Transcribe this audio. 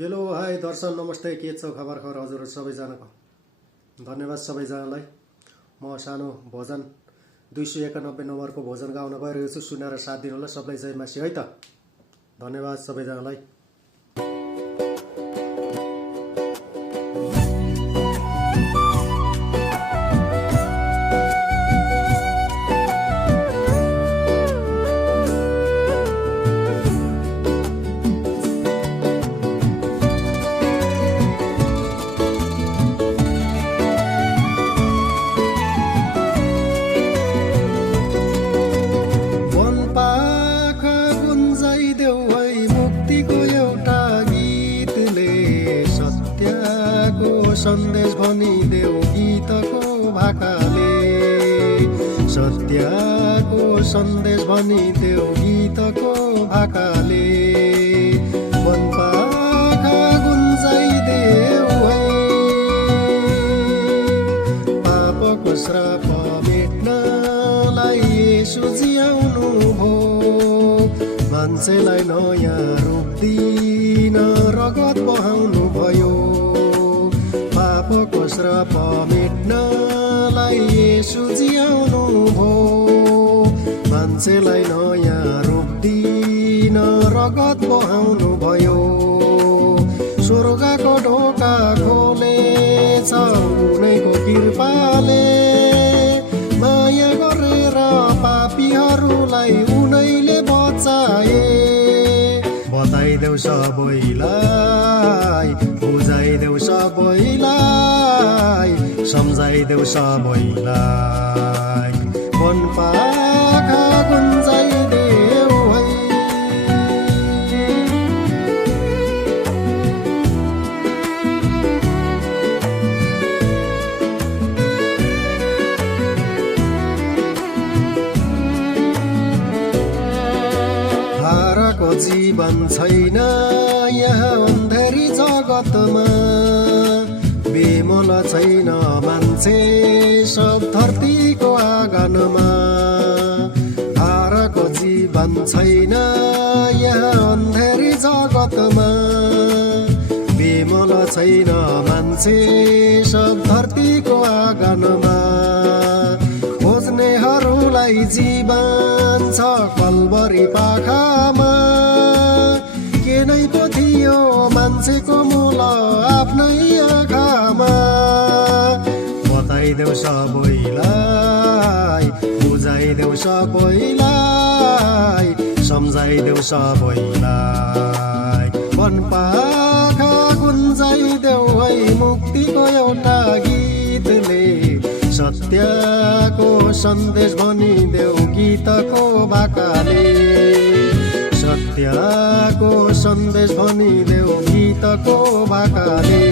Hello hi दर्शन नमस्ते के छ खबर हजुर सबैजनाको धन्यवाद सबैजनालाई। म सानो भजन 291 नम्बरको भजन गाउन गइरहेको छु, सुनेर साथ दिनु होला सबैलाई। जय मासी है त। धन्यवाद सबैजनालाई। सन्देश भनिदेऊ गीतको भाकाले, सत्यको सन्देश भनिदेऊ गीतको भाकाले। मन पाखा गुन्जाइदेऊ है, पापको श्राप मेट्नलाई येशू जियाउनु भो। मान्छेलाई नयाँ रूप दिन रगत बहाउनु भयो, पापको श्राप मेट्नलाई येशू जियाउनु भो। मान्छेलाई नयाँ रूप दिन रगत बहाउनु भयो। स्वर्गको ढोका खोलेछ उनैको कृपाले, माया गरेर पापीहरूलाई उनैले बचाए। बताइदेऊ सबैलाई, बुझाइदेऊ सबैलाई, सम्झाइदेऊ सबैलाई। मन पाखा गुन्जाइदेऊ है। हारको जीवन छैन यहाँ अन्धेरी जगतमा, बेमल छैन मान्छे सब धरतीको आँगनमा। हारको जीवन छैन यहाँ अन्धेरी जगतमा, बेमल छैन मान्छे सब धरतीको आँगनमा। खोज्नेहरूलाई जीवन छ कल्वरी पाखामा, के नै पो थियो मान्छेको मूल आफ्नै आँखामा। बताइदेऊ सबैलाई, बुझाइदेऊ सबैलाई, सम्झाइदेऊ सबैलाई। मन पाखा गुन्जाइदेऊ है मुक्तिको एउटा गीतले, सत्यको सन्देश भनिदेऊ गीतको भाकाले। सत्यको सन्देश भनिदेऊ गीतको भाकाले।